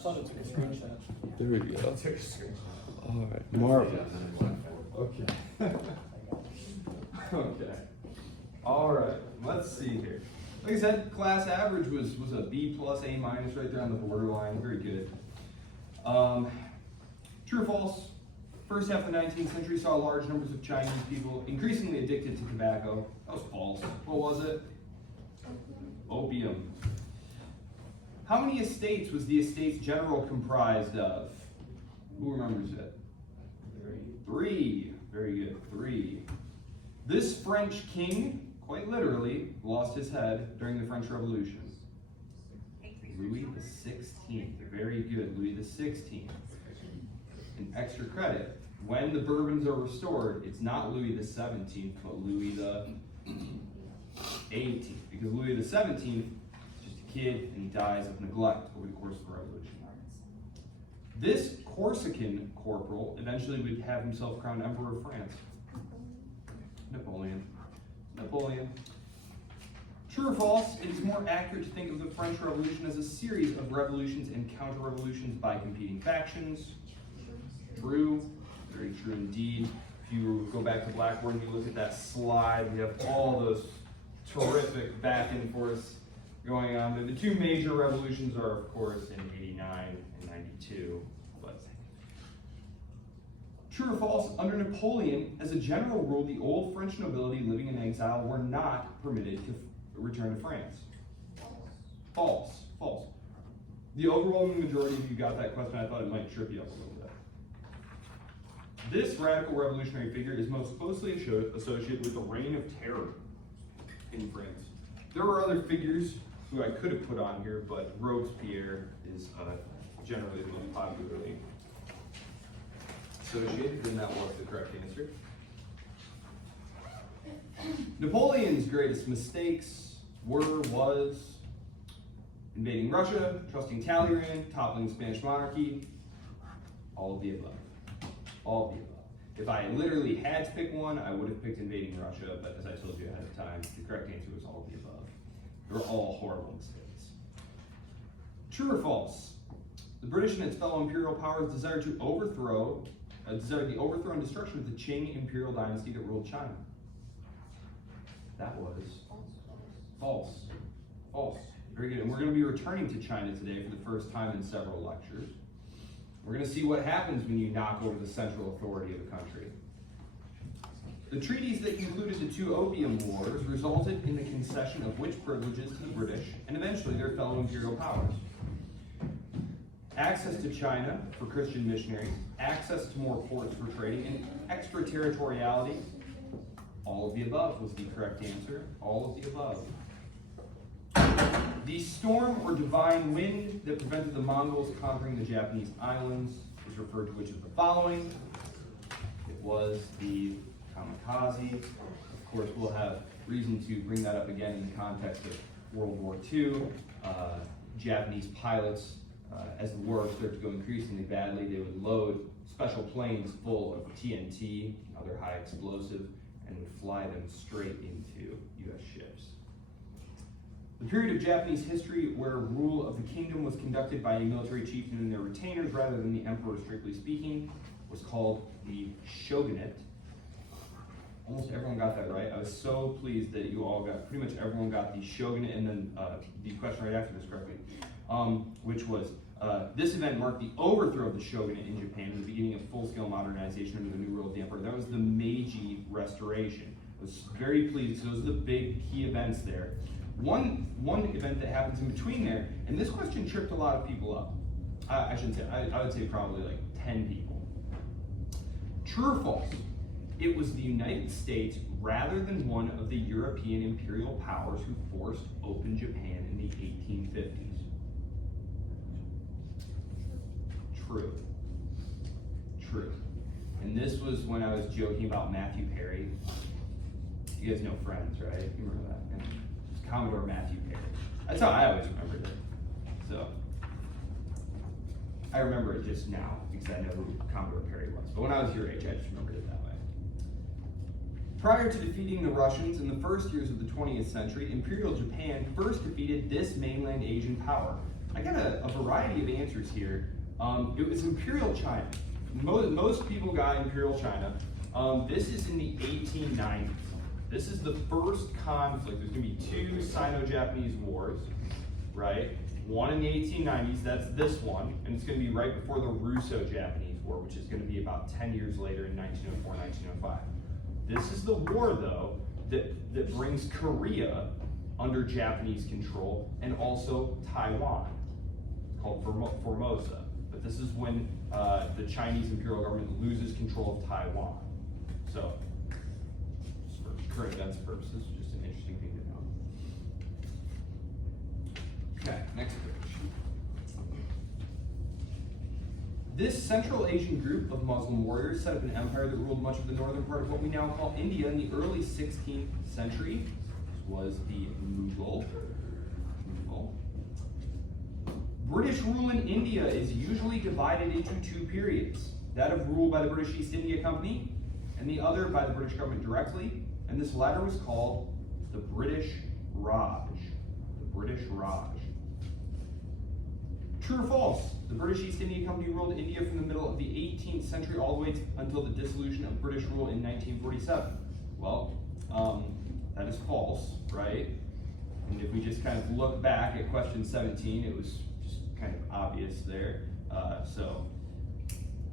thought it took a screenshot. There we go. I'll take a screenshot. All right, marvelous. Okay. Okay. All right. Let's see here. Like I said, class average was a B plus, A minus, right there on the borderline. Very good. True or false? First half of the 19th century saw large numbers of Chinese people increasingly addicted to tobacco. That was false. What was it? Opium. How many estates was the Estates General comprised of? Who remembers it? Three. Very good. 3. This French king, quite literally, lost his head during the French Revolution. Louis XVI. Very good. Louis XVI. An extra credit. When the Bourbons are restored, it's not Louis XVII, but Louis XVIII. Because Louis XVII is just a kid and he dies of neglect over the course of the revolution. This Corsican corporal eventually would have himself crowned Emperor of France. Napoleon. True or false, it is more accurate to think of the French Revolution as a series of revolutions and counter-revolutions by competing factions. True. Very true indeed. If you go back to Blackboard and you look at that slide, we have all those terrific back and forths going on. The two major revolutions are, of course, in 89 and 92. But true or false, under Napoleon, as a general rule, the old French nobility living in exile were not permitted to return to France. False. False. The overwhelming majority of you got that question. I thought it might trip you up a little bit. This radical revolutionary figure is most closely associated with the Reign of Terror in France. There were other figures who I could have put on here, but Robespierre is generally the most popularly associated, and that was the correct answer. Napoleon's greatest mistakes was invading Russia, trusting Talleyrand, toppling the Spanish monarchy, all of the above. All of the above. If I literally had to pick one, I would have picked invading Russia, but as I told you ahead of time, the correct answer was all of the above. They were all horrible mistakes. True or false? The British and its fellow imperial powers desired the overthrow and destruction of the Qing imperial dynasty that ruled China. That was false. False. Very good. And we're going to be returning to China today for the first time in several lectures. We're going to see what happens when you knock over the central authority of the country. The treaties that concluded the 2 opium wars resulted in the concession of which privileges to the British and eventually their fellow imperial powers? Access to China for Christian missionaries, access to more ports for trading, and extraterritoriality. All of the above was the correct answer. All of the above. The storm or divine wind that prevented the Mongols conquering the Japanese islands is referred to which of the following? It was the kamikaze. Of course, we'll have reason to bring that up again in the context of World War II. Japanese pilots, as the war started to go increasingly badly, they would load special planes full of TNT, other high explosive, and would fly them straight into U.S. ships. The period of Japanese history where rule of the kingdom was conducted by a military chieftain and their retainers rather than the emperor, strictly speaking, was called the shogunate. Almost everyone got that right. I was so pleased that you all got, pretty much everyone got the shogunate, and then the question right after this correctly, which was, this event marked the overthrow of the shogunate in Japan and the beginning of full-scale modernization under the new rule of the emperor. That was the Meiji Restoration. I was very pleased. So those are the big key events there. One event that happens in between there, and this question tripped a lot of people up. I shouldn't say, I would say probably like 10 people. True or false? It was the United States rather than one of the European imperial powers who forced open Japan in the 1850s. True. True. And this was when I was joking about Matthew Perry. You guys know Friends, right? You remember that? Yeah. Commodore Matthew Perry. That's how I always remembered it. So I remember it just now because I know who Commodore Perry was. But when I was your age, I just remembered it that way. Prior to defeating the Russians in the first years of the 20th century, Imperial Japan first defeated this mainland Asian power, I got a variety of answers here. It was Imperial China. Most people got Imperial China. This is in the 1890s. This is the first conflict. There's going to be two Sino-Japanese wars, right? One in the 1890s, that's this one, and it's going to be right before the Russo-Japanese War, which is going to be about 10 years later in 1904, 1905. This is the war, though, that brings Korea under Japanese control, and also Taiwan. It's called Formosa. But this is when the Chinese imperial government loses control of Taiwan. So, just for current events purposes, just an interesting thing to know. Okay, next page. This Central Asian group of Muslim warriors set up an empire that ruled much of the northern part of what we now call India in the early 16th century. This was the Mughal. British rule in India is usually divided into two periods. That of rule by the British East India Company, and the other by the British government directly, and this latter was called the British Raj. The British Raj. True or false? The British East India Company ruled India from the middle of the 18th century all the way until the dissolution of British rule in 1947. Well, that is false, right? And if we just kind of look back at question 17, it was just kind of obvious there.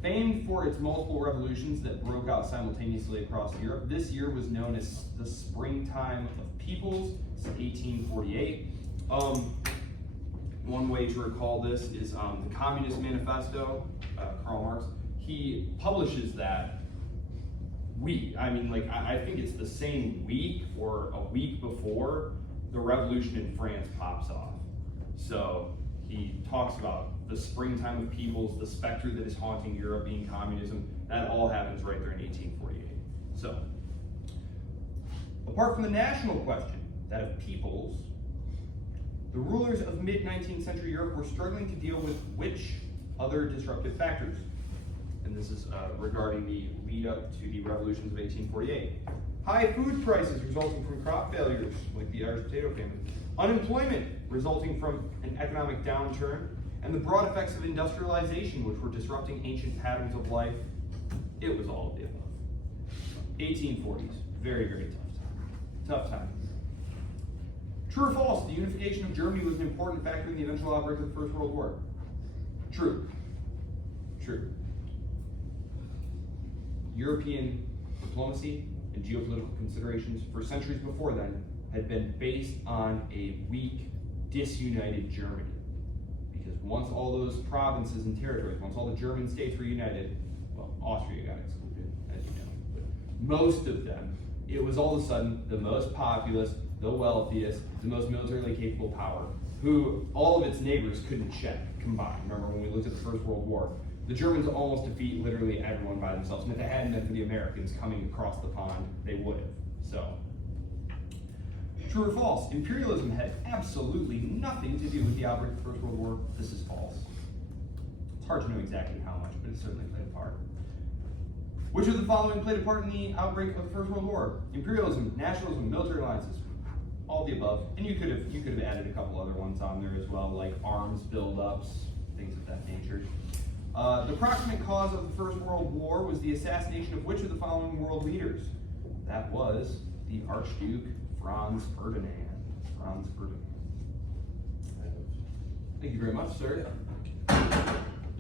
Famed for its multiple revolutions that broke out simultaneously across Europe, this year was known as the Springtime of Peoples. It's 1848. One way to recall this is the Communist Manifesto, Karl Marx. He publishes that week. I think it's the same week or a week before the revolution in France pops off. So he talks about the springtime of peoples, the specter that is haunting European communism. That all happens right there in 1848. So, apart from the national question, that of peoples, the rulers of mid-19th century Europe were struggling to deal with which other disruptive factors? And this is regarding the lead up to the revolutions of 1848. High food prices resulting from crop failures, like the Irish potato famine. Unemployment resulting from an economic downturn, and the broad effects of industrialization, which were disrupting ancient patterns of life. It was all of the above. 1840s, very, very tough time. Tough time. True or false? The unification of Germany was an important factor in the eventual outbreak of the First World War. True. True. European diplomacy and geopolitical considerations for centuries before then had been based on a weak, disunited Germany. Because once all those provinces and territories, once all the German states were united, well, Austria got excluded, as you know, but most of them, it was all of a sudden the most populous, the wealthiest, the most militarily capable power, who all of its neighbors couldn't check combined. Remember when we looked at the First World War, the Germans almost defeat literally everyone by themselves, and if it hadn't been for the Americans coming across the pond, they would have. So, true or false? Imperialism had absolutely nothing to do with the outbreak of the First World War. This is false. It's hard to know exactly how much, but it certainly played a part. Which of the following played a part in the outbreak of the First World War? Imperialism, nationalism, military alliances, all the above. And you could have added a couple other ones on there as well, like arms buildups, things of that nature. The proximate cause of the First World War was the assassination of which of the following world leaders? That was the Archduke Franz Ferdinand. Franz Ferdinand. Thank you very much, sir.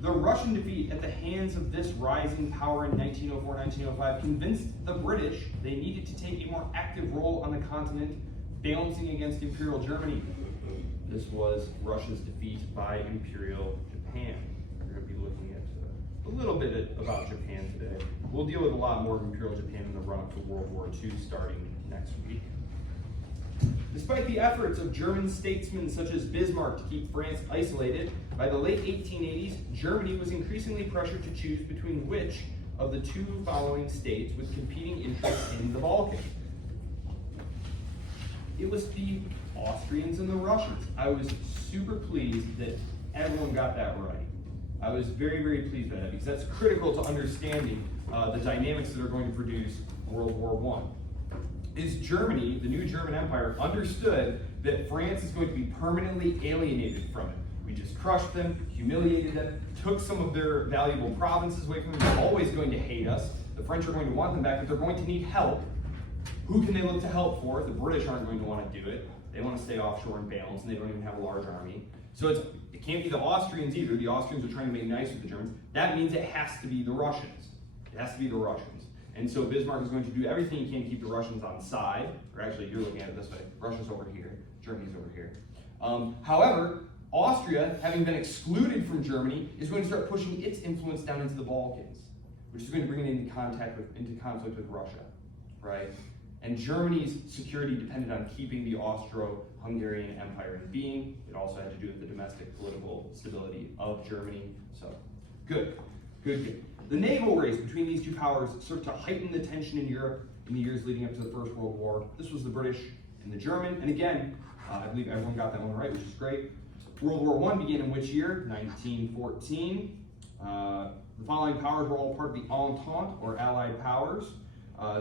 The Russian defeat at the hands of this rising power in 1904-1905 convinced the British they needed to take a more active role on the continent, balancing against Imperial Germany. This was Russia's defeat by Imperial Japan. We're going to be looking at a little bit about Japan today. We'll deal with a lot more of Imperial Japan in the run-up to World War II starting next week. Despite the efforts of German statesmen such as Bismarck to keep France isolated, by the late 1880s, Germany was increasingly pressured to choose between which of the two following states with competing interests in the Balkans. It was the Austrians and the Russians. I was super pleased that everyone got that right. I was very, very pleased by that because that's critical to understanding the dynamics that are going to produce World War I. Is Germany, the new German Empire, understood that France is going to be permanently alienated from it. We just crushed them, humiliated them, took some of their valuable provinces away from them. They're always going to hate us. The French are going to want them back, but they're going to need help. Who can they look to help for? The British aren't going to want to do it. They want to stay offshore in balance, and they don't even have a large army. So it can't be the Austrians either. The Austrians are trying to make nice with the Germans. That means it has to be the Russians. It has to be the Russians. And so Bismarck is going to do everything he can to keep the Russians on side, or actually you're looking at it this way. Russia's over here, Germany's over here. However, Austria, having been excluded from Germany, is going to start pushing its influence down into the Balkans, which is going to bring it into conflict with Russia, right? And Germany's security depended on keeping the Austro-Hungarian Empire in being. It also had to do with the domestic political stability of Germany. So, good. The naval race between these two powers served to heighten the tension in Europe in the years leading up to the First World War. This was the British and the German. And again, I believe everyone got that one right, which is great. World War I began in which year? 1914. The following powers were all part of the Entente, or Allied powers.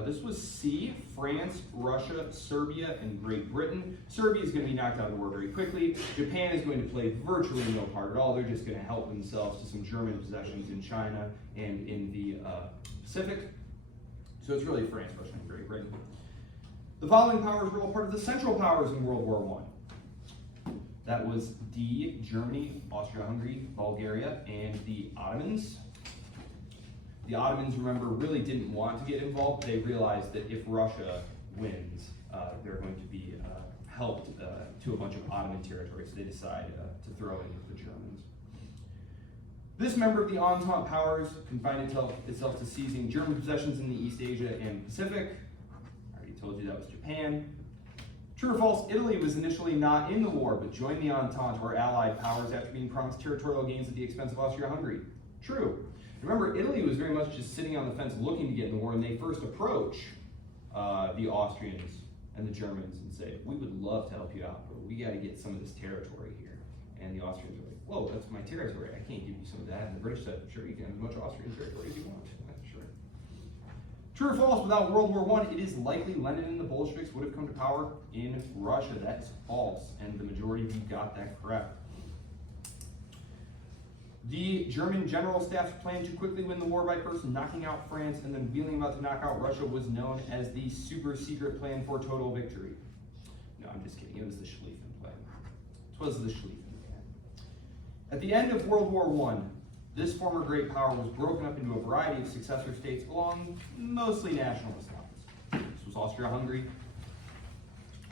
This was C, France, Russia, Serbia, and Great Britain. Serbia is going to be knocked out of the war very quickly. Japan is going to play virtually no part at all. They're just going to help themselves to some German possessions in China and in the Pacific. So it's really France, Russia, and Great Britain. The following powers were all part of the Central Powers in World War I. That was D, Germany, Austria-Hungary, Bulgaria, and the Ottomans. The Ottomans, remember, really didn't want to get involved. They realized that if Russia wins, they're going to be helped to a bunch of Ottoman territory, so they decide to throw in the Germans. This member of the Entente powers confined itself to seizing German possessions in the East Asia and Pacific. I already told you that was Japan. True or false, Italy was initially not in the war, but joined the Entente, or Allied powers, after being promised territorial gains at the expense of Austria-Hungary. True. Remember, Italy was very much just sitting on the fence looking to get in the war, and they first approach the Austrians and the Germans and say, we would love to help you out, but we got to get some of this territory here. And the Austrians are like, whoa, that's my territory. I can't give you some of that. And the British said, sure, you can have as much Austrian territory as you want. Sure. True or false, without World War I, it is likely Lenin and the Bolsheviks would have come to power in Russia. That's false, and the majority of you got that correct. The German general staff's plan to quickly win the war by first knocking out France and then wheeling about to knock out Russia was known as the super secret plan for total victory. No, I'm just kidding. It was the Schlieffen plan. It was the Schlieffen plan. At the end of World War I, this former great power was broken up into a variety of successor states along mostly nationalist lines. This was Austria-Hungary.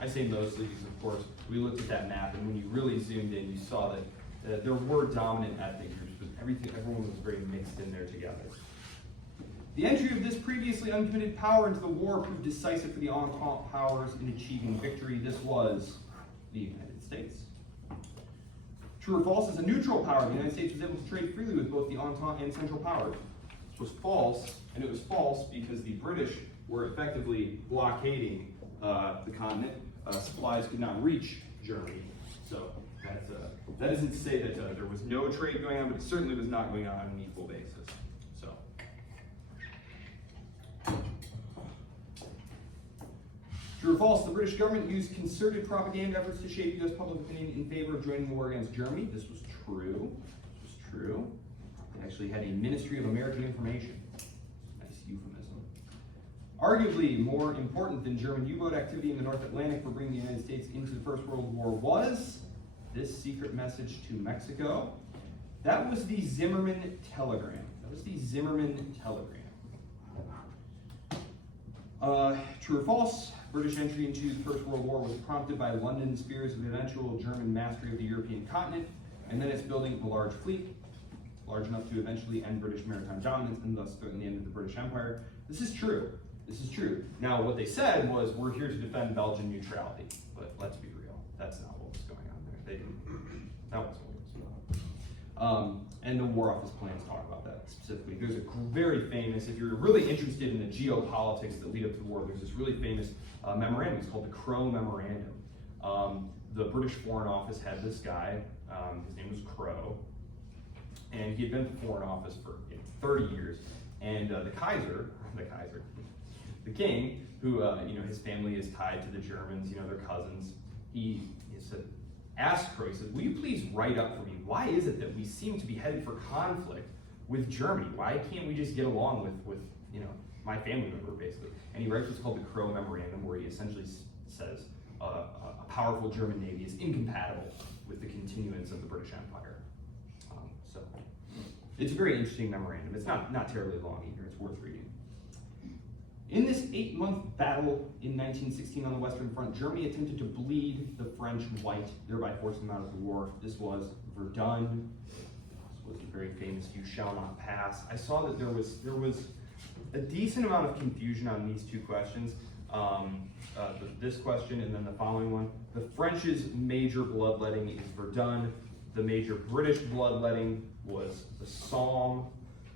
I say mostly because, of course, we looked at that map, and when you really zoomed in, you saw that there were dominant ethnic groups, but everyone was very mixed in there together. The entry of this previously uncommitted power into the war proved decisive for the Entente powers in achieving victory. This was the United States. True or false, as a neutral power, the United States was able to trade freely with both the Entente and Central Powers. This was false, and it was false because the British were effectively blockading the continent. Supplies could not reach Germany. So that isn't to say that there was no trade going on, but it certainly was not going on an equal basis. So, true or false, the British government used concerted propaganda efforts to shape U.S. public opinion in favor of joining the war against Germany. This was true. This was true. They actually had a Ministry of American Information. Nice euphemism. Arguably more important than German U-boat activity in the North Atlantic for bringing the United States into the First World War was this secret message to Mexico. That was the Zimmerman telegram. True or false, British entry into the First World War was prompted by London's fears of eventual German mastery of the European continent, and then it's building a large fleet, large enough to eventually end British maritime dominance and thus threaten the end of the British Empire. This is true. Now, what they said was, we're here to defend Belgian neutrality, but let's be real, that's not what was going on there. They didn't. That wasn't what was going on. And the War Office plans talk about that specifically. There's a very famous, if you're really interested in the geopolitics that lead up to the war, there's this really famous memorandum. It's called the Crow Memorandum. The British Foreign Office had this guy. His name was Crow, and he had been in the Foreign Office for 30 years. And the king, who his family is tied to the Germans, they're cousins. He said, asked Crow, he said, will you please write up for me, why is it that we seem to be headed for conflict with Germany? Why can't we just get along with my family member, basically? And he writes what's called the Crow Memorandum, where he essentially says a powerful German Navy is incompatible with the continuance of the British Empire. So it's a very interesting memorandum. It's not terribly long either. It's worth reading. In this 8-month battle in 1916 on the Western Front, Germany attempted to bleed the French white, thereby forcing them out of the war. This was Verdun. This was a very famous "You shall not pass." I saw that there was a decent amount of confusion on these two questions. This question and then the following one. The French's major bloodletting is Verdun. The major British bloodletting was the Somme.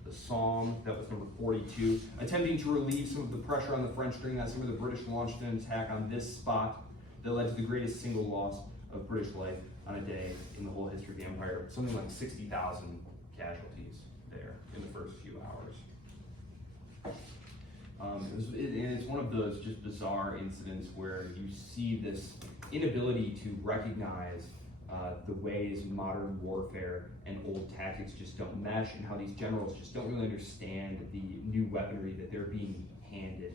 The Somme, that was number 42. Attempting to relieve some of the pressure on the French during that summer, the British launched an attack on this spot that led to the greatest single loss of British life on a day in the whole history of the empire. Something like 60,000 casualties there in the first few hours. And it's one of those just bizarre incidents where you see this inability to recognize the ways modern warfare and old tactics just don't mesh, and how these generals just don't really understand the new weaponry that they're being handed,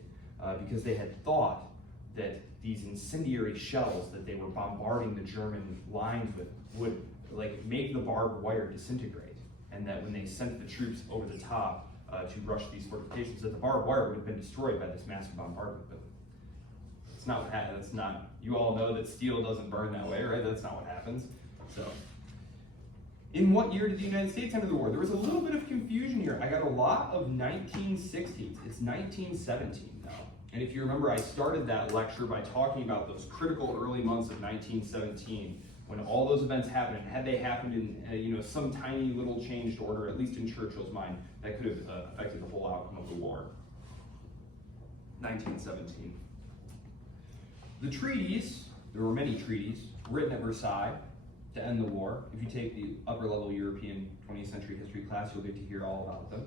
because they had thought that these incendiary shells that they were bombarding the German lines with would make the barbed wire disintegrate, and that when they sent the troops over the top to rush these fortifications, that the barbed wire would have been destroyed by this massive bombardment. But it's not what happened. It's not. You all know that steel doesn't burn that way, right? That's not what happens. So, in what year did the United States enter the war? There was a little bit of confusion here. I got a lot of 1960s. It's 1917 now. And if you remember, I started that lecture by talking about those critical early months of 1917, when all those events happened. And had they happened in some tiny little changed order, at least in Churchill's mind, that could have affected the whole outcome of the war. 1917. The treaties, there were many treaties written at Versailles to end the war. If you take the upper level European 20th century history class, you'll get to hear all about them.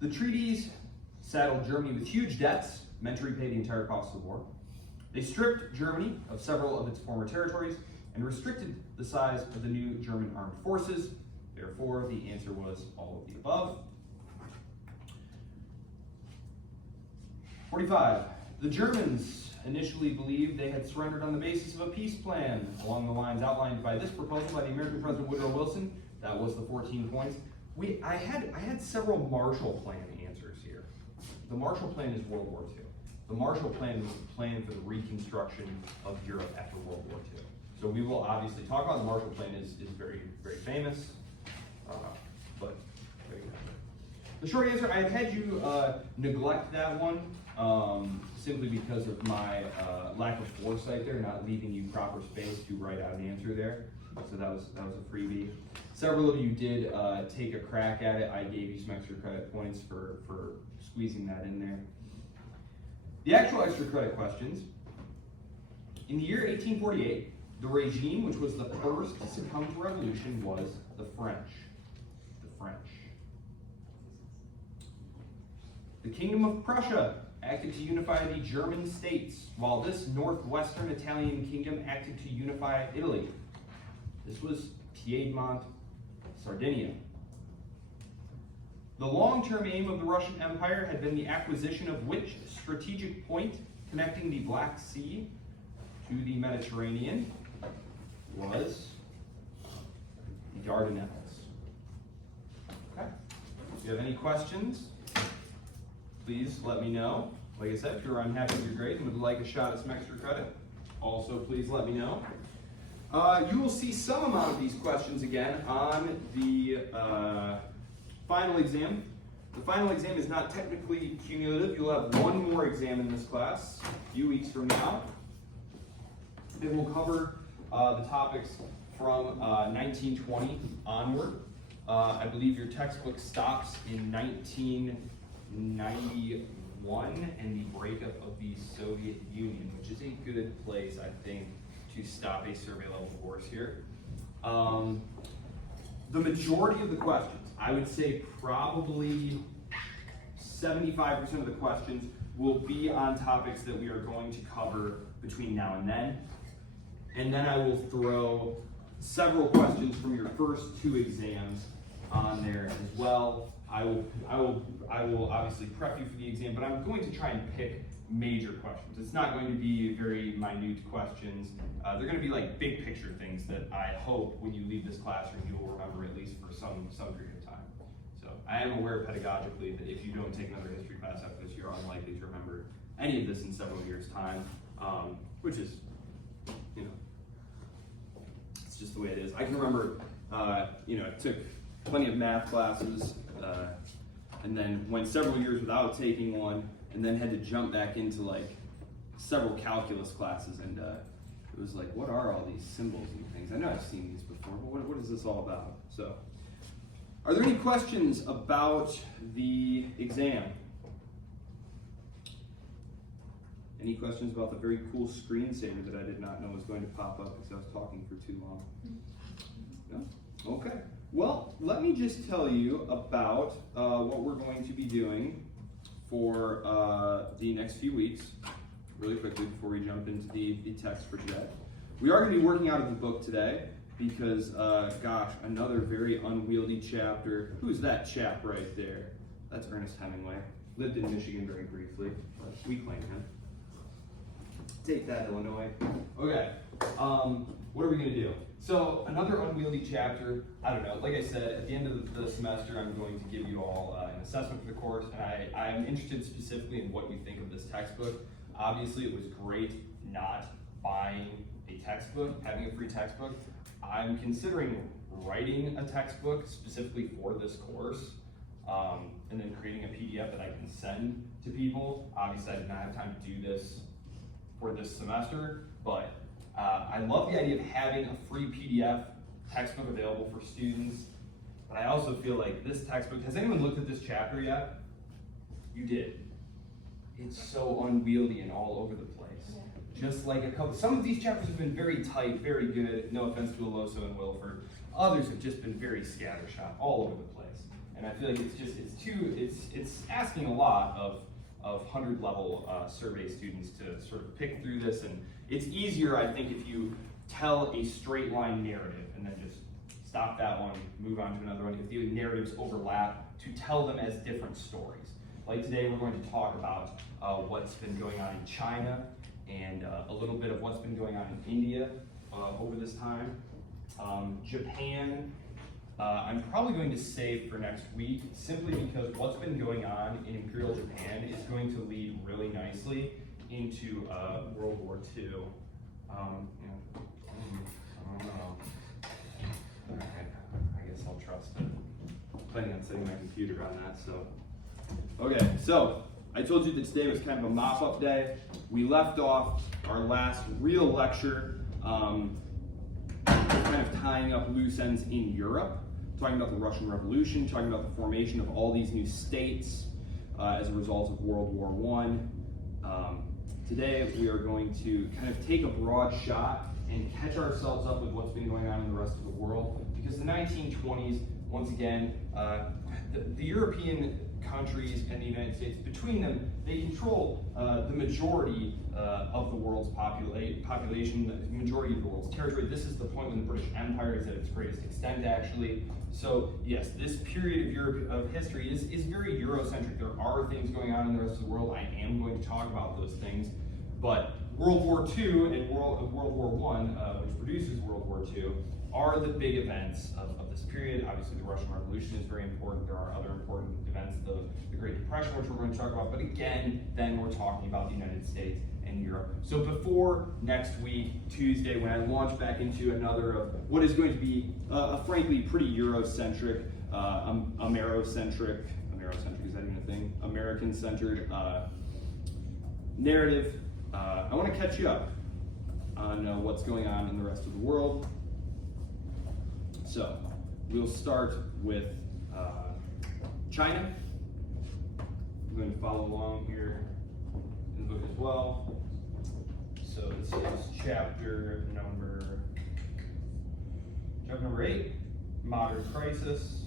The treaties saddled Germany with huge debts, meant to repay the entire cost of the war. They stripped Germany of several of its former territories and restricted the size of the new German armed forces. Therefore, the answer was all of the above. 45. The Germans initially believed they had surrendered on the basis of a peace plan along the lines outlined by this proposal by the American President Woodrow Wilson. That was the 14 points. I had several Marshall Plan answers here. The Marshall Plan is World War II. The Marshall Plan was the plan for the reconstruction of Europe after World War II. So we will obviously talk about the Marshall Plan is very, very famous. But there you go. The short answer, I had you neglect that one simply because of my lack of foresight there, not leaving you proper space to write out an answer there. So that was a freebie. Several of you did take a crack at it. I gave you some extra credit points for squeezing that in there. The actual extra credit questions. In the year 1848, the regime which was the first to succumb to revolution was the French. The French. The Kingdom of Prussia acted to unify the German states, while this northwestern Italian kingdom acted to unify Italy. This was Piedmont, Sardinia. The long-term aim of the Russian Empire had been the acquisition of which strategic point connecting the Black Sea to the Mediterranean was the Dardanelles. Okay. If you have any questions, please let me know. Like I said, if you're unhappy with your grade and would like a shot at some extra credit, also please let me know. You will see some amount of these questions again on the final exam. The final exam is not technically cumulative. You'll have one more exam in this class a few weeks from now. It will cover the topics from 1920 onward. I believe your textbook stops in 1991 and the breakup of the Soviet Union, which is a good place, I think, to stop a survey level course here. The majority of the questions, I would say probably 75% of the questions will be on topics that we are going to cover between now and then. and then I will throw several questions from your first 2 exams on there as well. I will obviously prep you for the exam, but I'm going to try and pick major questions. It's not going to be very minute questions. They're going to be like big picture things that I hope when you leave this classroom you will remember at least for some period of time. So I am aware pedagogically that if you don't take another history class after this, you're unlikely to remember any of this in several years' time, which is, you know, it's just the way it is. I can remember, you know, I took plenty of math classes, and then went several years without taking one, and then had to jump back into like several calculus classes, and it was like, what are all these symbols and things? I know I've seen these before, but what is this all about? So, are there any questions about the exam? Any questions about the very cool screensaver that I did not know was going to pop up because I was talking for too long? No? Okay. Well, let me just tell you about what we're going to be doing for the next few weeks, really quickly before we jump into the text for today. We are going to be working out of the book today because, gosh, another very unwieldy chapter. Who's that chap right there? That's Ernest Hemingway. Lived in Michigan very briefly, but we claim him. Take that, Illinois. Okay, what are we going to do? So, another unwieldy chapter, I don't know, like I said, at the end of the semester, I'm going to give you all an assessment for the course, and I am interested specifically in what you think of this textbook. Obviously, it was great not buying a textbook, having a free textbook. I'm considering writing a textbook specifically for this course, and then creating a PDF that I can send to people. Obviously, I did not have time to do this for this semester, but I love the idea of having a free PDF textbook available for students, but I also feel like this textbook, has anyone looked at this chapter yet? You did. It's so unwieldy and all over the place. Yeah. Just like some of these chapters have been very tight, very good, no offense to Aloso and Wilford. Others have just been very scattershot all over the place. And I feel like it's asking a lot of 100 level survey students to sort of pick through this, and it's easier, I think, if you tell a straight line narrative and then just stop that one, move on to another one. If the narratives overlap, to tell them as different stories. Like today, we're going to talk about what's been going on in China and a little bit of what's been going on in India over this time. Japan, I'm probably going to save for next week, simply because what's been going on in Imperial Japan is going to lead really nicely into World War II. You know, I don't know. I guess I'll trust it. I'm planning on setting my computer on that, so. Okay, so I told you that today was kind of a mop-up day. We left off our last real lecture kind of tying up loose ends in Europe, talking about the Russian Revolution, talking about the formation of all these new states as a result of World War I. Today we are going to kind of take a broad shot and catch ourselves up with what's been going on in the rest of the world, because the 1920s, once again, the European countries and the United States, between them, they control the majority of the world's population, the majority of the world's territory. This is the point when the British Empire is at its greatest extent, actually. So yes, this period of history is very Eurocentric. There are things going on in the rest of the world. I am going to talk about those things, but World War II and World War I, which produces World War II, are the big events of this period. Obviously, the Russian Revolution is very important. There are other important events, the Great Depression, which we're going to talk about. But again, then we're talking about the United States and Europe. So before next week, Tuesday, when I launch back into another of what is going to be a frankly pretty Eurocentric, Amerocentric, is that even a thing? American-centered narrative, I want to catch you up on what's going on in the rest of the world. So, we'll start with China. I'm going to follow along here in the book as well. So this is chapter number 8, Modern Crisis.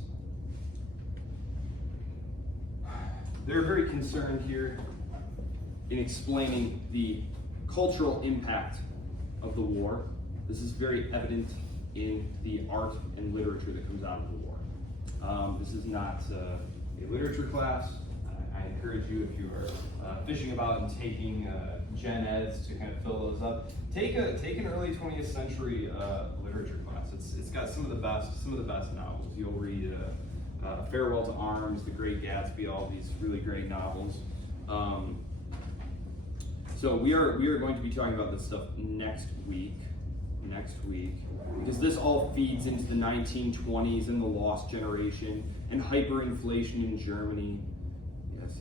They're very concerned here in explaining the cultural impact of the war. This is very evident in the art and literature that comes out of the war. This is not a literature class. I encourage you, if you are fishing about and taking gen eds to kind of fill those up, take an early 20th century literature class. It's got some of the best novels. You'll read Farewell to Arms, The Great Gatsby, all these really great novels. So we are going to be talking about this stuff next week, because this all feeds into the 1920s and the lost generation and hyperinflation in Germany.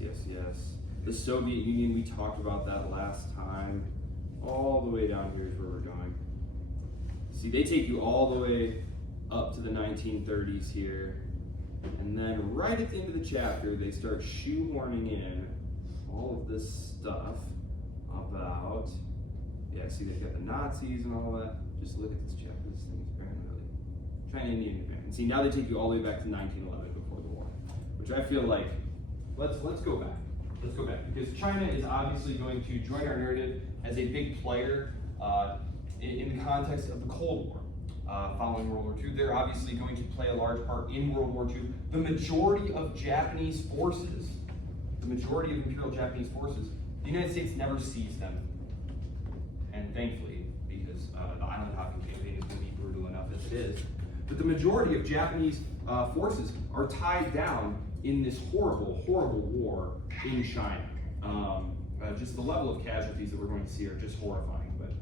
Yes. The Soviet Union, we talked about that last time. All the way down here is where we're going. See, they take you all the way up to the 1930s here, and then right at the end of the chapter, they start shoehorning in all of this stuff about, see, they've got the Nazis and all that. Just look at this chapter. This thing is apparently China-Indian Advance. And see, now they take you all the way back to 1911 before the war, which I feel like, let's go back. Let's go back, because China is obviously going to join our narrative as a big player in the context of the Cold War. Following World War II, they're obviously going to play a large part in World War II. The majority of Japanese forces, the majority of Imperial Japanese forces, the United States never sees them. And thankfully, because the island hopping campaign is going to be brutal enough as it is. But the majority of Japanese forces are tied down in this horrible, horrible war in China. Just the level of casualties that we're going to see are just horrifying. But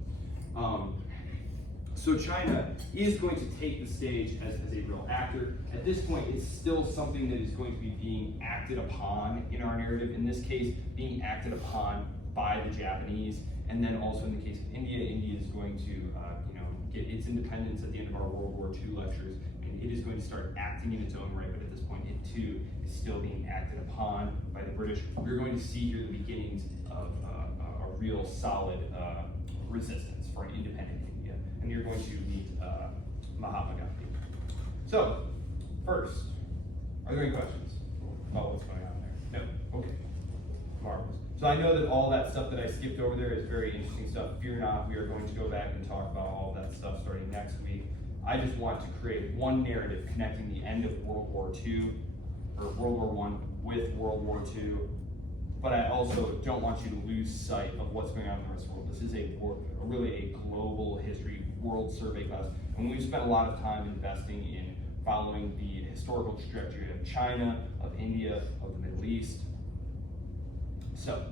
so China is going to take the stage as a real actor. At this point, it's still something that is going to be being acted upon in our narrative. In this case, being acted upon by the Japanese. And then also in the case of India, India is going to get its independence at the end of our World War II lectures, and it is going to start acting in its own right, but at this point it too is still being acted upon by the British. We're going to see here the beginnings of a real solid resistance for an independent India, and you're going to meet Mahatma Gandhi. So, first, are there any questions about what's going on there? No? Okay. Marvelous. So I know that all that stuff that I skipped over there is very interesting stuff. Fear not, we are going to go back and talk about all of that stuff starting next week. I just want to create one narrative connecting the end of World War II, or World War I with World War II, but I also don't want you to lose sight of what's going on in the rest of the world. This is really a global history world survey class, and we've spent a lot of time investing in following the historical trajectory of China, of India, of the Middle East. So,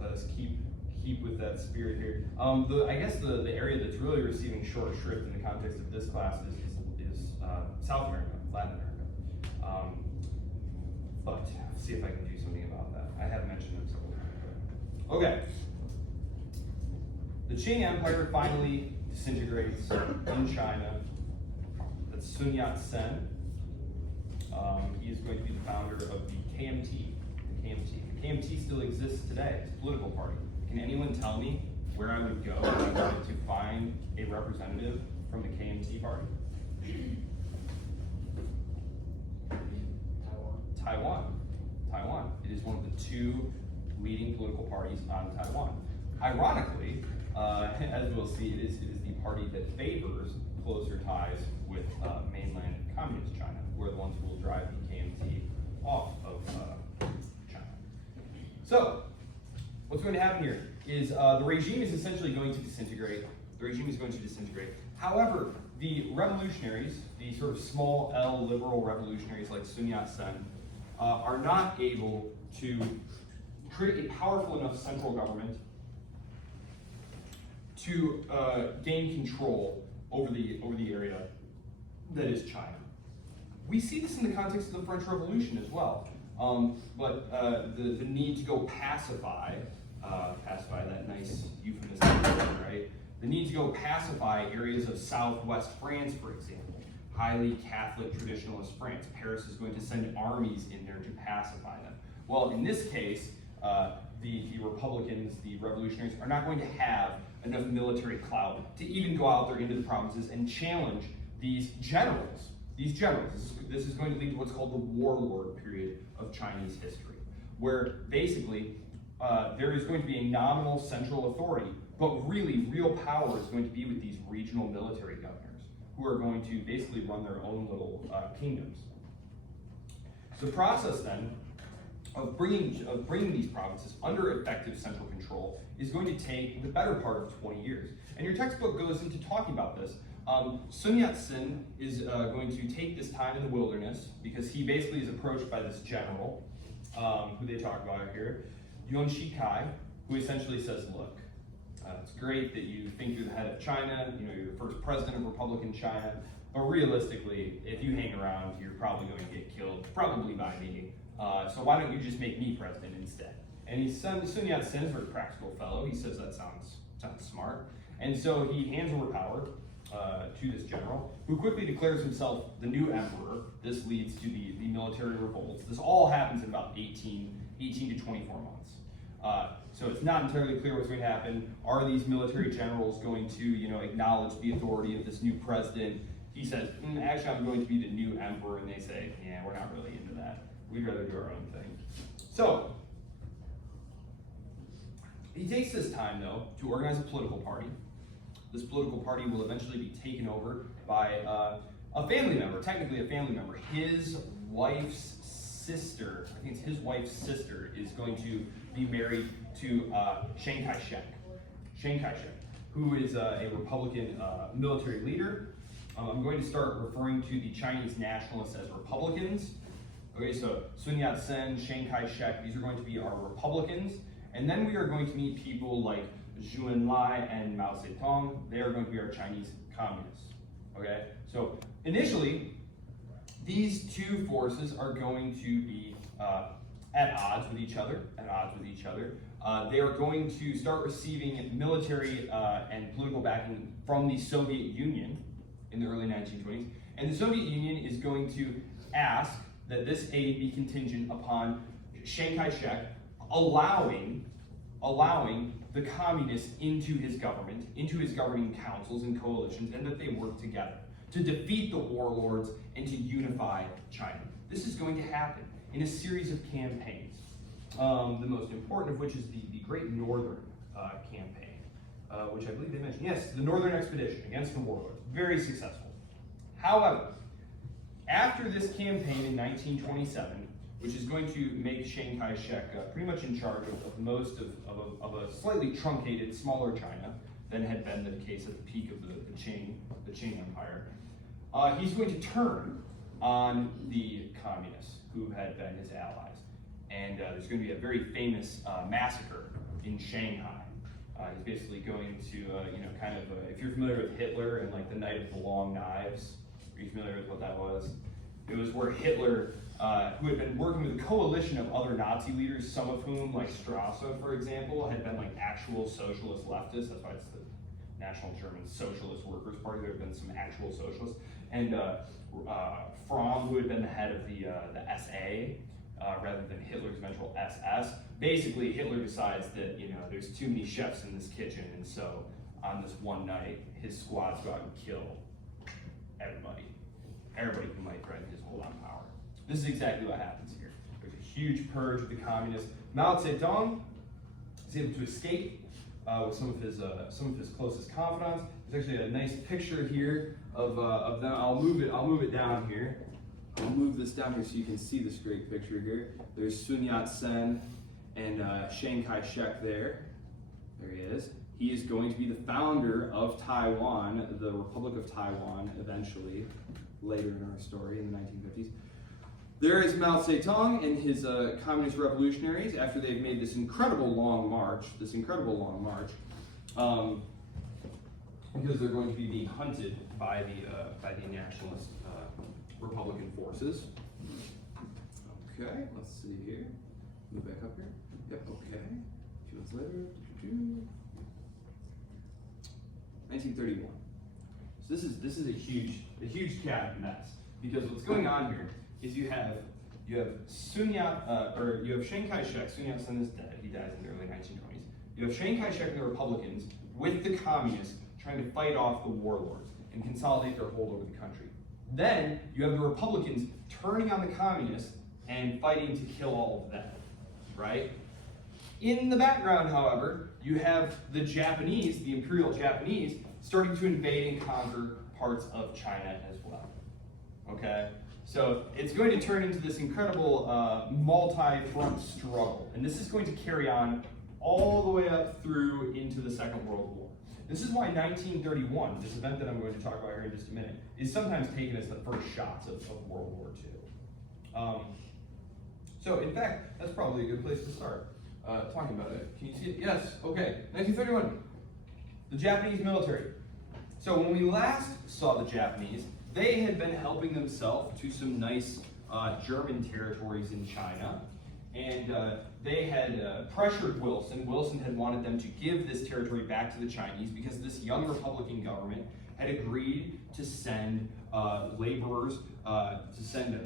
let us keep with that spirit here. I guess the area that's really receiving short shrift in the context of this class is South America, Latin America. But let's see if I can do something about that. I have mentioned it several times. Okay. The Qing Empire finally disintegrates in China. That's Sun Yat-sen. He is going to be the founder of the KMT. The KMT still exists today. It's a political party. Can anyone tell me where I would go if I wanted to find a representative from the KMT party? Taiwan. It is one of the two leading political parties on Taiwan. Ironically, as we'll see, it is the party that favors closer ties with mainland communist China, who are the ones who will drive the KMT off of China. So, what's going to happen here is the regime is essentially going to disintegrate. However, the revolutionaries, the sort of small L liberal revolutionaries like Sun Yat-sen, are not able to create a powerful enough central government to gain control over the area that is China. We see this in the context of the French Revolution as well. But the need to go pacify, that nice euphemism, right? The need to go pacify areas of southwest France, for example. Highly Catholic traditionalist France. Paris is going to send armies in there to pacify them. Well, in this case, the Republicans, the revolutionaries, are not going to have enough military clout to even go out there into the provinces and challenge these generals. This is going to lead to what's called the warlord period of Chinese history, where basically there is going to be a nominal central authority But really, real power is going to be with these regional military governors who are going to basically run their own little kingdoms. So the process then of bringing these provinces under effective central control is going to take the better part of 20 years. And your textbook goes into talking about this. Sun Yat-sen is going to take this time in the wilderness because he basically is approached by this general, who they talk about here, Yuan Shikai, who essentially says, look, it's great that you think you're the head of China, you're the first president of Republican China, but realistically, if you hang around, you're probably going to get killed, probably by me. So why don't you just make me president instead? And Sun Yat-sen is a very practical fellow. He says that sounds smart. And so he hands over power to this general, who quickly declares himself the new emperor. This leads to the military revolts. This all happens in about 18 to 24 months. So it's not entirely clear what's going to happen. Are these military generals going to, acknowledge the authority of this new president? He says, actually, I'm going to be the new emperor, and they say, yeah, we're not really into that. We'd rather do our own thing. So he takes this time, though, to organize a political party. This political party will eventually be taken over by a family member, technically a family member. His wife's sister, I think it's his wife's sister, is going to be married to Chiang Kai-shek. Chiang Kai-shek, who is a Republican military leader. I'm going to start referring to the Chinese nationalists as Republicans. Okay, so Sun Yat-sen, Chiang Kai-shek, these are going to be our Republicans. And then we are going to meet people like Zhou Enlai and Mao Zedong. They are going to be our Chinese communists. Okay, so initially, these two forces are going to be at odds with each other. They are going to start receiving military and political backing from the Soviet Union in the early 1920s. And the Soviet Union is going to ask that this aid be contingent upon Chiang Kai-shek allowing the communists into his government, into his governing councils and coalitions, and that they work together to defeat the warlords and to unify China. This is going to happen in a series of campaigns, the most important of which is the Great Northern Campaign, which I believe they mentioned. Yes, the Northern Expedition against the warlords, very successful. However, after this campaign in 1927, which is going to make Chiang Kai-shek pretty much in charge of most of a slightly truncated, smaller China than had been the case at the peak of the Qing Empire. He's going to turn on the communists who had been his allies. And there's going to be a very famous massacre in Shanghai. He's basically going to, if you're familiar with Hitler and like the Night of the Long Knives, are you familiar with what that was? It was where Hitler, who had been working with a coalition of other Nazi leaders, some of whom, like Strauss, for example, had been like actual socialist leftists. That's why it's the National German Socialist Workers' Party. There had been some actual socialists. And Fromm, who had been the head of the SA, rather than Hitler's eventual SS. Basically, Hitler decides that, there's too many chefs in this kitchen, and so on this one night, his squads go out and kill everybody who might threaten his hold on power. This is exactly what happens here. There's a huge purge of the communists. Mao Zedong is able to escape with some of his closest confidants. There's actually a nice picture here of them. I'll move it down here. I'll move this down here so you can see this great picture here. There's Sun Yat-sen and Chiang Kai-shek there. There he is. He is going to be the founder of Taiwan, the Republic of Taiwan, eventually, later in our story in the 1950s. There is Mao Zedong and his communist revolutionaries after they've made this incredible long march, because they're going to be being hunted by the nationalist Republican forces. Okay, let's see here. Move back up here. Yep, okay. 2 months later. 1931. So this is a huge cat mess, because what's going on here is you have Chiang Kai-shek. Sun Yat-sen is dead. He dies in the early 1920s. You have Chiang Kai-shek and the Republicans with the communists trying to fight off the warlords and consolidate their hold over the country. Then you have the Republicans turning on the communists and fighting to kill all of them, right? In the background, however, you have the Japanese, the Imperial Japanese, starting to invade and conquer parts of China as well. Okay? So it's going to turn into this incredible multi-front struggle. And this is going to carry on all the way up through into the Second World War. This is why 1931, this event that I'm going to talk about here in just a minute, is sometimes taken as the first shots of World War II. So in fact, that's probably a good place to start talking about it. Can you see it? Yes, okay. 1931, the Japanese military. So when we last saw the Japanese, they had been helping themselves to some nice German territories in China. And they had pressured Wilson. Wilson had wanted them to give this territory back to the Chinese because this young Republican government had agreed to send laborers, to send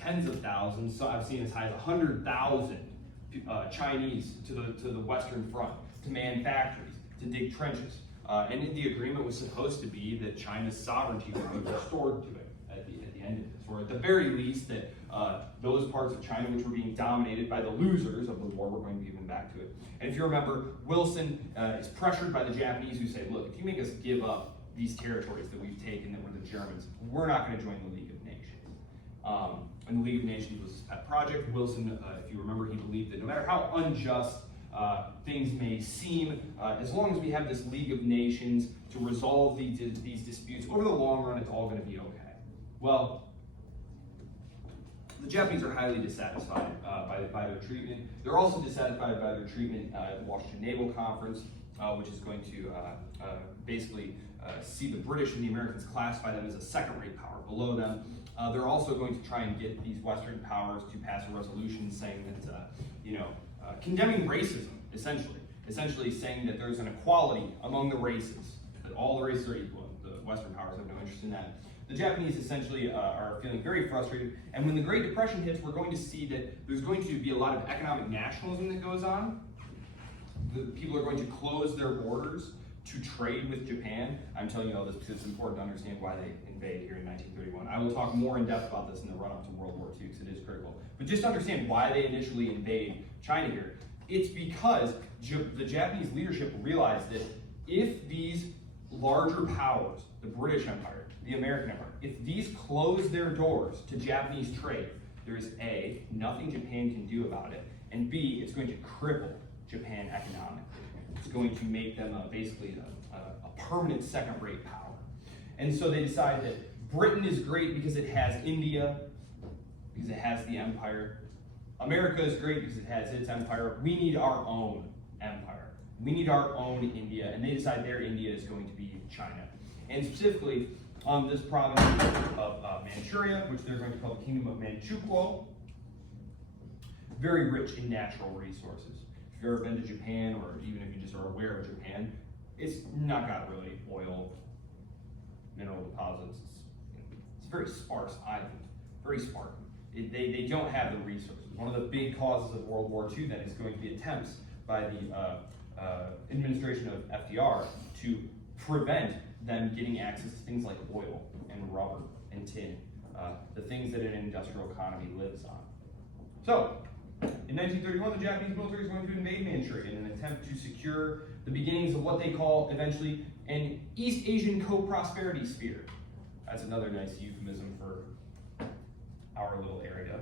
tens of thousands. So I've seen as high as 100,000 Chinese to the Western Front, to man factories, to dig trenches. And the agreement was supposed to be that China's sovereignty would be restored to it at the end of this, or at the very least that those parts of China which were being dominated by the losers of the war were going to be given back to it. And if you remember, Wilson is pressured by the Japanese, who say, look, if you make us give up these territories that we've taken that were the Germans, we're not going to join the League of Nations. And the League of Nations was his pet project. Wilson, if you remember, he believed that no matter how unjust things may seem, as long as we have this League of Nations to resolve these disputes, over the long run, it's all going to be okay. Well, the Japanese are highly dissatisfied by their treatment. They're also dissatisfied by their treatment at the Washington Naval Conference, which is going to basically see the British and the Americans classify them as a second-rate power below them. They're also going to try and get these Western powers to pass a resolution saying that, condemning racism, essentially saying that there's an equality among the races, that all the races are equal. The Western powers have no interest in that. The Japanese essentially are feeling very frustrated, and when the Great Depression hits, we're going to see that there's going to be a lot of economic nationalism that goes on. The people are going to close their borders to trade with Japan. I'm telling you all this because it's important to understand why they invade here in 1931. I will talk more in depth about this in the run-up to World War II because it is critical. But just to understand why they initially invade China here, it's because the Japanese leadership realized that if these larger powers, the British Empire, the American Empire, if these close their doors to Japanese trade, there is A, nothing Japan can do about it, and B, it's going to cripple Japan economically. It's going to make them basically a permanent second-rate power. And so they decide that Britain is great because it has India, because it has the empire. America is great because it has its empire. We need our own empire. We need our own India, and they decide their India is going to be China. And specifically, this province of Manchuria, which they're going to call the Kingdom of Manchukuo, very rich in natural resources. If you've ever been to Japan, or even if you just are aware of Japan, it's not got really oil, mineral deposits. It's a very sparse island, very sparse. They don't have the resources. One of the big causes of World War II then is going to be attempts by the administration of FDR to prevent them getting access to things like oil and rubber and tin, the things that an industrial economy lives on. So, in 1931, the Japanese military is going to invade Manchuria in an attempt to secure the beginnings of what they call eventually an East Asian co-prosperity sphere. That's another nice euphemism for our little area.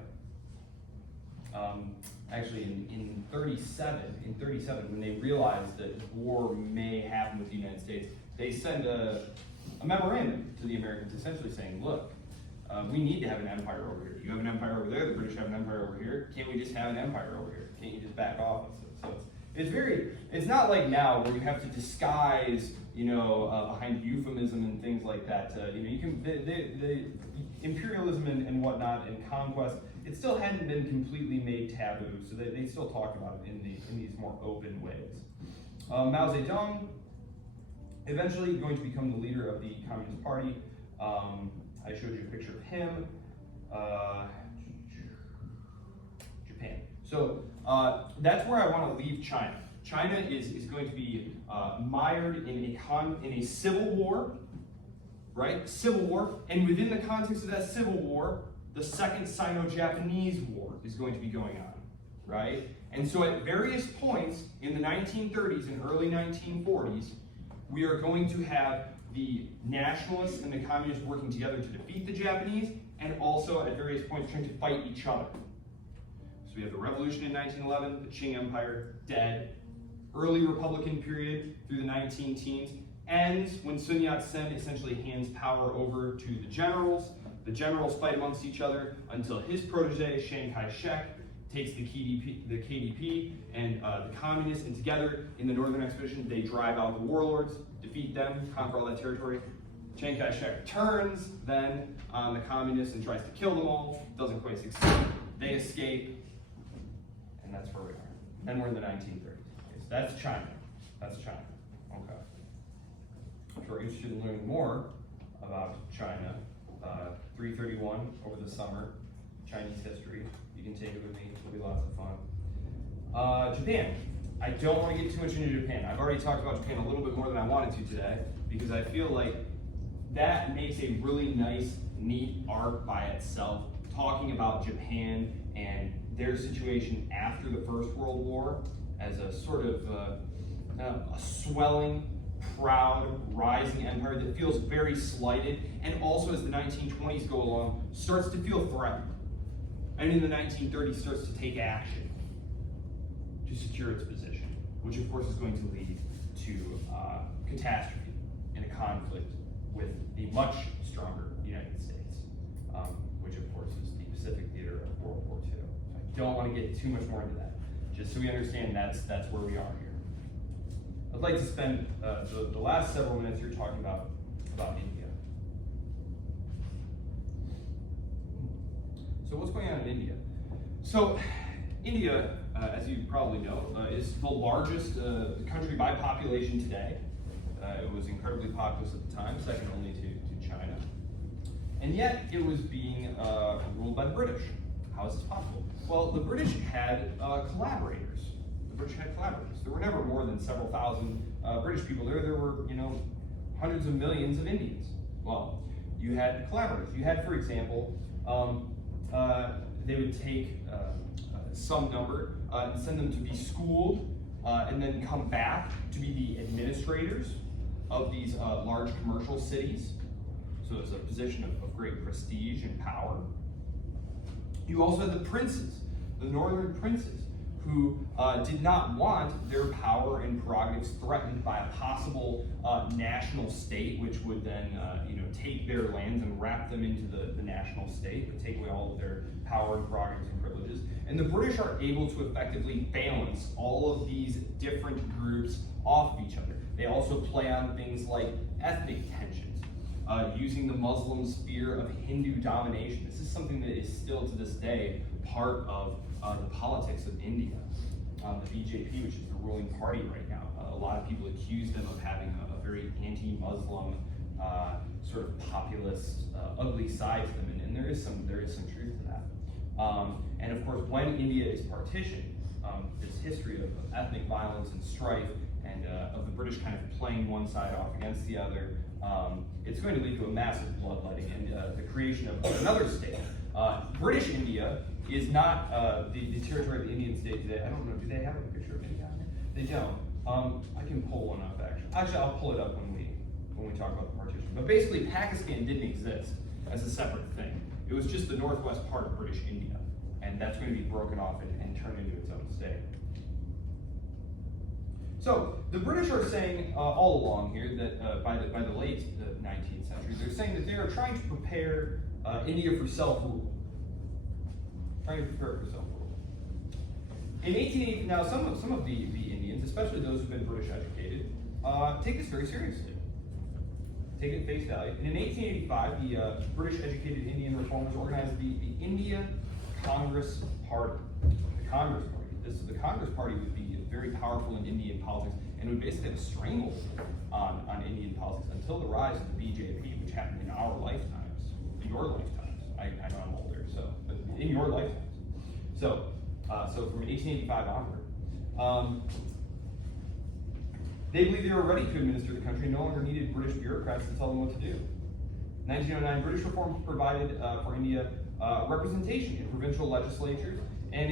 Actually, in 37, when they realized that war may happen with the United States, they send a memorandum to the Americans essentially saying, look, we need to have an empire over here. You have an empire over there, the British have an empire over here. Can't we just have an empire over here? Can't you just back off? So it's not like now where you have to disguise, behind euphemism and things like that. You can, the imperialism and whatnot and conquest, it still hadn't been completely made taboo, so they still talk about it in these more open ways. Mao Zedong, eventually going to become the leader of the Communist Party. I showed you a picture of him. Japan. So that's where I want to leave China. China is going to be mired in a civil war, right? Civil war, and within the context of that civil war, the Second Sino-Japanese War is going to be going on, right? And so at various points in the 1930s and early 1940s, we are going to have the nationalists and the communists working together to defeat the Japanese, and also at various points trying to fight each other. So we have the revolution in 1911, the Qing Empire, dead. Early Republican period through the 19-teens ends when Sun Yat-sen essentially hands power over to the generals. The generals fight amongst each other until his protege, Chiang Kai-shek, takes the KDP and the communists, and together in the Northern Expedition, they drive out the warlords, defeat them, conquer all that territory. Chiang Kai-shek turns then on the communists and tries to kill them all, doesn't quite succeed. They escape, and that's where we are. Then we're in the 1930s. Okay, so that's China. That's China. Okay. If you're interested in learning more about China, 331 over the summer, Chinese history. You can take it with me. It'll be lots of fun. Japan. I don't want to get too much into Japan. I've already talked about Japan a little bit more than I wanted to today because I feel like that makes a really nice, neat arc by itself, talking about Japan and their situation after the First World War as a sort of a swelling, proud, rising empire that feels very slighted, and also as the 1920s go along, starts to feel threatened. And in the 1930s starts to take action to secure its position, which of course is going to lead to catastrophe and a conflict with the much stronger United States, which of course is the Pacific theater of World War II. So I don't want to get too much more into that, just so we understand that's where we are here. I'd like to spend the last several minutes here talking about India. So what's going on in India? So India, as you probably know, is the largest country by population today. It was incredibly populous at the time, second only to China. And yet it was being ruled by the British. How is this possible? Well, the British had collaborators. There were never more than several thousand British people there. There were, hundreds of millions of Indians. Well, you had collaborators. You had, for example, they would take some number and send them to be schooled and then come back to be the administrators of these large commercial cities. So it's a position of great prestige and power. You also had the princes, the northern princes, who did not want their power and prerogatives threatened by a possible national state, which would then take their lands and wrap them into the national state, but take away all of their power and prerogatives and privileges. And the British are able to effectively balance all of these different groups off of each other. They also play on things like ethnic tensions, using the Muslim sphere of Hindu domination. This is something that is still to this day part of the politics of India. The BJP, which is the ruling party right now, a lot of people accuse them of having a very anti-Muslim, sort of populist, ugly side to them, and there is some truth to that. And of course, when India is partitioned, this history of ethnic violence and strife, and of the British kind of playing one side off against the other, it's going to lead to a massive bloodletting and the creation of another state. British India is not the territory of the Indian state today. I don't know, do they have a picture of India on here? They don't. I can pull one up actually. Actually, I'll pull it up when we talk about the partition. But basically, Pakistan didn't exist as a separate thing. It was just the northwest part of British India, and that's going to be broken off and turned into its own state. So the British are saying all along here that by the late 19th century, they're saying that they are trying to prepare India for self-rule. Trying to prepare it for self-rule. In 1880, now some of the Indians, especially those who've been British educated, take this very seriously. Take it at face value. And in 1885, the British educated Indian reformers organized the India Congress Party. The Congress Party. The Congress Party would be very powerful in Indian politics and would basically have a stranglehold on Indian politics until the rise of the BJP, which happened in our lifetimes, your lifetimes. I know I'm older, but in your lifetimes. So from 1885 onward, they believed they were ready to administer the country and no longer needed British bureaucrats to tell them what to do. In 1909, British reforms provided for India representation in provincial legislatures, and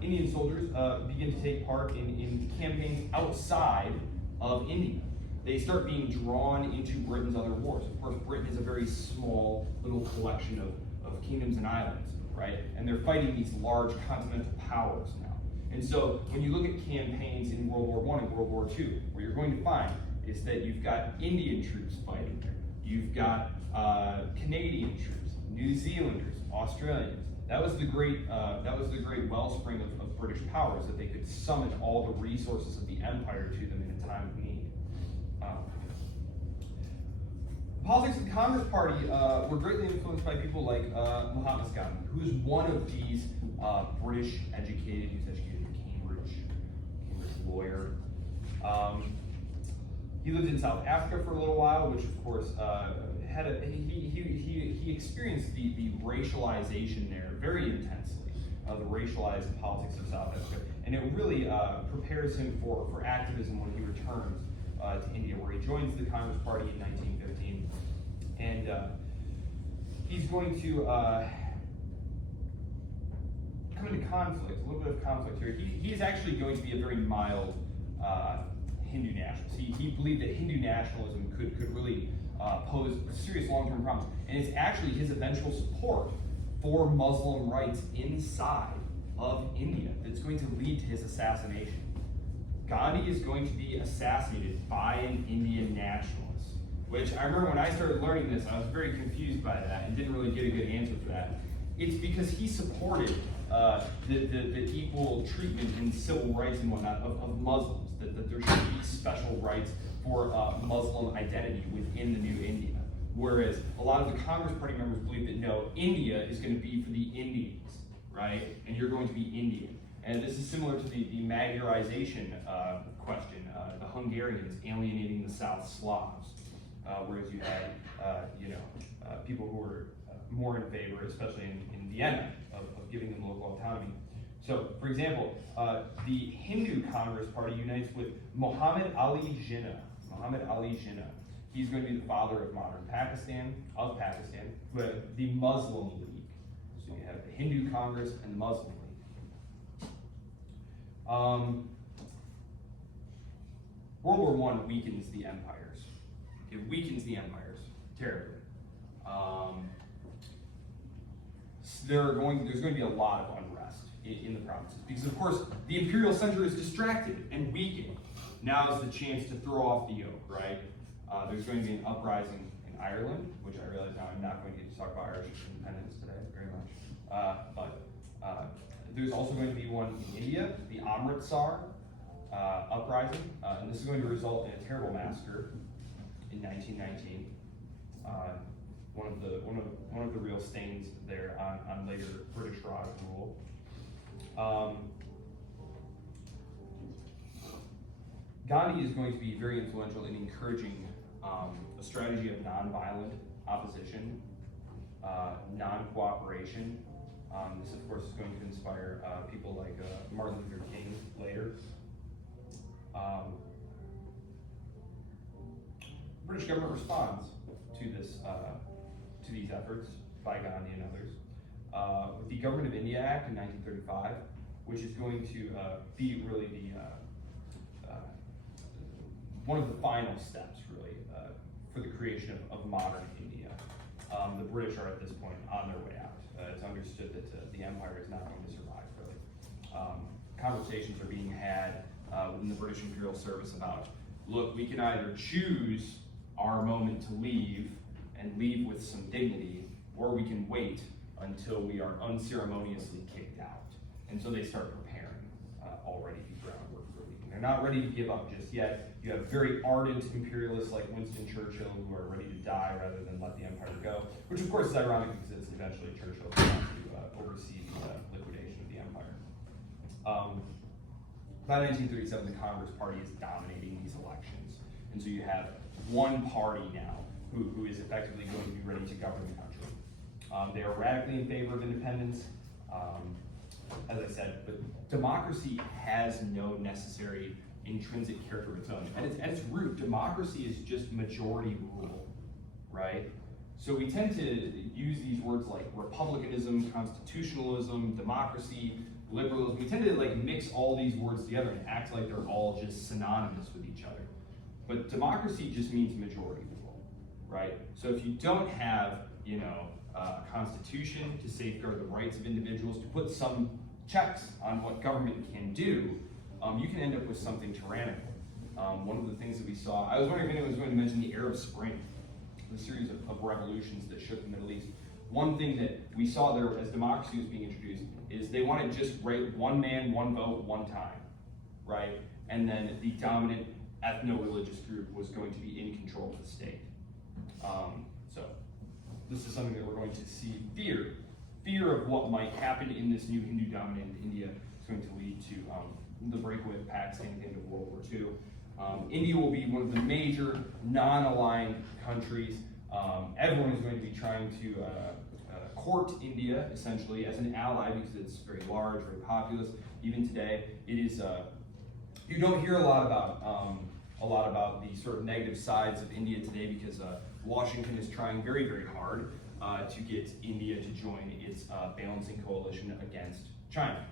Indian soldiers begin to take part in campaigns outside of India. They start being drawn into Britain's other wars. Of course, Britain is a very small little collection of kingdoms and islands, right? And they're fighting these large continental powers now. And so when you look at campaigns in World War I and World War II, what you're going to find is that you've got Indian troops fighting there. You've got Canadian troops, New Zealanders, Australians. That was the great wellspring of British powers, that they could summon all the resources of the empire to them in a time of need. Politics of the Congress Party were greatly influenced by people like Mahatma Gandhi, who is one of these British educated, he was educated in Cambridge lawyer. He lived in South Africa for a little while, which of course he experienced the racialization there very intensely, the racialized politics of South Africa, and it really prepares him for activism when he returns to India, where he joins the Congress Party in 1915, and he's going to come into conflict, a little bit of conflict here. He's actually going to be a very mild Hindu nationalist. He believed that Hindu nationalism could really pose serious long-term problems, and it's actually his eventual support for Muslim rights inside of India that's going to lead to his assassination. Gandhi is going to be assassinated by an Indian nationalist, which I remember when I started learning this, I was very confused by that and didn't really get a good answer for that. It's because he supported the equal treatment and civil rights and whatnot of Muslims, that there should be special rights for Muslim identity within the new India. Whereas a lot of the Congress Party members believe that no, India is going to be for the Indians, right? And you're going to be Indian. And this is similar to the Magyarization question, the Hungarians alienating the South Slavs, whereas you had, people who were more in favor, especially in Vienna, of giving them local autonomy. So, for example, the Hindu Congress Party unites with Muhammad Ali Jinnah. Muhammad Ali Jinnah. He's going to be the father of modern Pakistan, but the Muslim League. So you have the Hindu Congress and the Muslim League. World War I weakens the empires. It weakens the empires terribly. There's going to be a lot of unrest in the provinces because, of course, the imperial center is distracted and weakened. Now is the chance to throw off the yoke, right? There's going to be an uprising in Ireland, which I realize now I'm not going to get to talk about Irish independence today very much. But there's also going to be one in India, the Amritsar uprising, and this is going to result in a terrible massacre in 1919. One of the real stains there on later British Raj rule. Gandhi is going to be very influential in encouraging a strategy of nonviolent opposition, non-cooperation. This, of course, is going to inspire people like Martin Luther King later. British government responds to this, to these efforts by Gandhi and others with the Government of India Act in 1935, which is going to be really the one of the final steps, really, for the creation of modern India. The British are at this point on their way out. It's understood that the empire is not going to survive, really. Conversations are being had within the British Imperial Service about, look, we can either choose our moment to leave and leave with some dignity, or we can wait until we are unceremoniously kicked out. And so they start preparing already the groundwork for leaving. They're not ready to give up just yet. You have very ardent imperialists like Winston Churchill who are ready to die rather than let the empire go, which of course is ironic because it's eventually Churchill who wants to oversee the liquidation of the empire. By 1937, the Congress Party is dominating these elections. And so you have one party now who is effectively going to be ready to govern the country. They are radically in favor of independence. As I said, but democracy has no necessary intrinsic character of its own. At its root, democracy is just majority rule, right? So we tend to use these words like republicanism, constitutionalism, democracy, liberalism. We tend to like mix all these words together and act like they're all just synonymous with each other. But democracy just means majority rule, right? So if you don't have, a constitution to safeguard the rights of individuals, to put some checks on what government can do, you can end up with something tyrannical. One of the things that we saw, I was wondering if anyone was going to mention the Arab Spring, the series of revolutions that shook the Middle East. One thing that we saw there as democracy was being introduced is they wanted just one man, one vote, one time, right? And then the dominant ethno-religious group was going to be in control of the state. So this is something that we're going to see fear of what might happen in this new Hindu-dominated India is going to lead to the breakaway of Pakistan at the end of World War II. India will be one of the major non-aligned countries. Everyone is going to be trying to court India essentially as an ally because it's very large, very populous. Even today, it is. You don't hear a lot about the sort of negative sides of India today because Washington is trying very, very hard to get India to join its balancing coalition against China.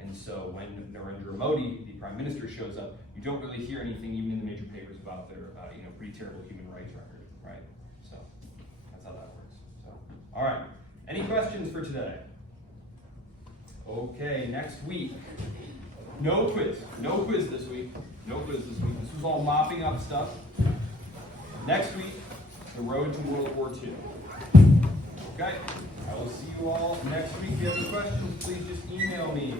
And so when Narendra Modi, the prime minister, shows up, you don't really hear anything even in the major papers about their pretty terrible human rights record, right? So that's how that works. So, all right. Any questions for today? Okay, next week. No quiz this week. This was all mopping up stuff. Next week, the road to World War II. Okay, I will see you all next week. If you have any questions, please just email me.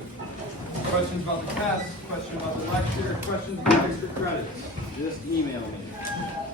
Questions about the test, questions about the lecture, questions about extra credits, just email me.